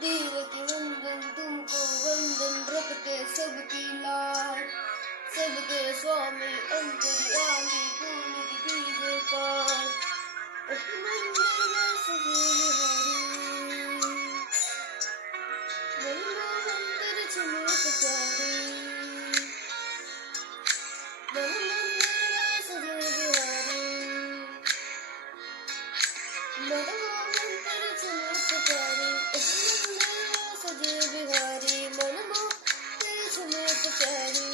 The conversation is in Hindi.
देवकी वंदन तुमको वंदन रखते सबकी लाज, सबके स्वामी अंतर्यामी पूर्ण कीजिए पार। मंदिर में सजे बिहारी, मंदिर चमक प्यारी, मंदिर में सजे बिहारी, मंदिर चमक प्यारी, मंदिर में सजे बिहारी, मंदिर चमक प्यारी।